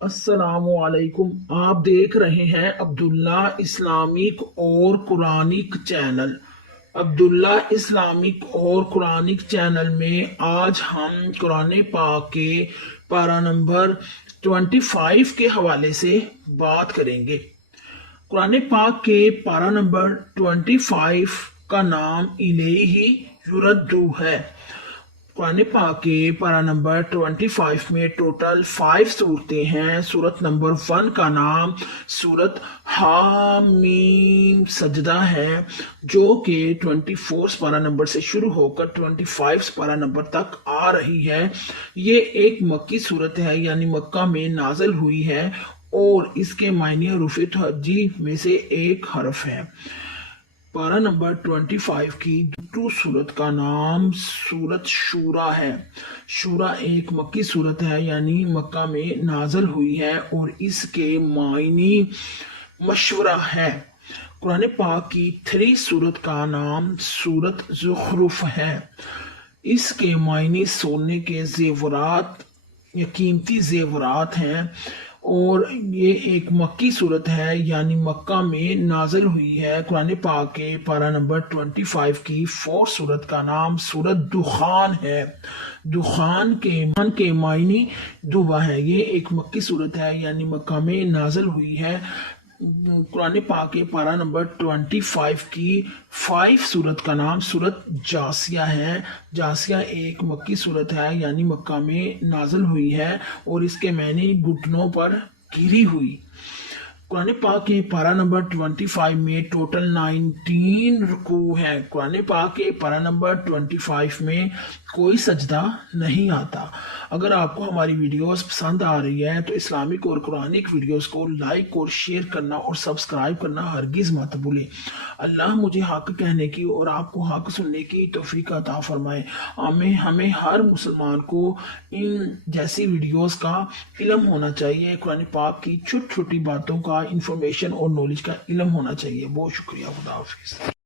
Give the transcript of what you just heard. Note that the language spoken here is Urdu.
السلام علیکم، آپ دیکھ رہے ہیں عبداللہ اسلامک اور قرآنک چینل۔ عبداللہ اسلامک اور قرآنک چینل میں آج ہم قرآن پاک کے پارہ نمبر 25 کے حوالے سے بات کریں گے۔ قرآن پاک کے پارہ نمبر 25 کا نام الیہ یردو ہے۔ قرآن پاک کے پارہ نمبر 25 میں ٹوٹل 5 صورتیں ہیں۔ سورت نمبر 1 کا نام سورت حامیم سجدہ ہے، جو کہ 24 پارہ نمبر سے شروع ہو کر 25 پارہ نمبر تک آ رہی ہے۔ یہ ایک مکی صورت ہے، یعنی مکہ میں نازل ہوئی ہے، اور اس کے معنی حروف تہجی میں سے ایک حرف ہے۔ پارہ نمبر 25 کی دوسری صورت کا نام سورت شورا ہے۔ شورا ایک مکی صورت ہے، یعنی مکہ میں نازل ہوئی ہے، اور اس کے معنی مشورہ ہے۔ قرآن پاک کی 3 صورت کا نام سورت زخرف ہے۔ اس کے معنی سونے کے زیورات یا قیمتی زیورات ہیں، اور یہ ایک مکی صورت ہے، یعنی مکہ میں نازل ہوئی ہے۔ قرآن پاک کے پارہ نمبر 25 کی 4 صورت کا نام سورت دخان ہے۔ دخان کے معنی دعا ہے۔ یہ ایک مکی صورت ہے، یعنی مکہ میں نازل ہوئی ہے۔ قرآن پاک کے پارہ نمبر 25 کی 5 صورت کا نام سورت جاسیہ ہے۔ جاسیہ ایک مکی صورت ہے، یعنی مکہ میں نازل ہوئی ہے، اور اس کے معنی گھٹنوں پر گری ہوئی۔ قرآن پاک کے پارہ نمبر 25 میں ٹوٹل 19 رکوع ہے۔ قرآن پاک کے پارہ نمبر 25 میں کوئی سجدہ نہیں آتا۔ اگر آپ کو ہماری ویڈیوز پسند آ رہی ہے تو اسلامک اور قرآنک ویڈیوز کو لائک اور شیئر کرنا اور سبسکرائب کرنا ہرگز مت بھولیں۔ اللہ مجھے حق کہنے کی اور آپ کو حق سننے کی توفیق عطا فرمائے۔ ہمیں ہر مسلمان کو ان جیسی ویڈیوز کا علم ہونا چاہیے۔ قرآن پاک کی چھوٹی چھوٹی باتوں کا انفارمیشن اور نالج کا علم ہونا چاہیے۔ بہت شکریہ، خدا حافظ۔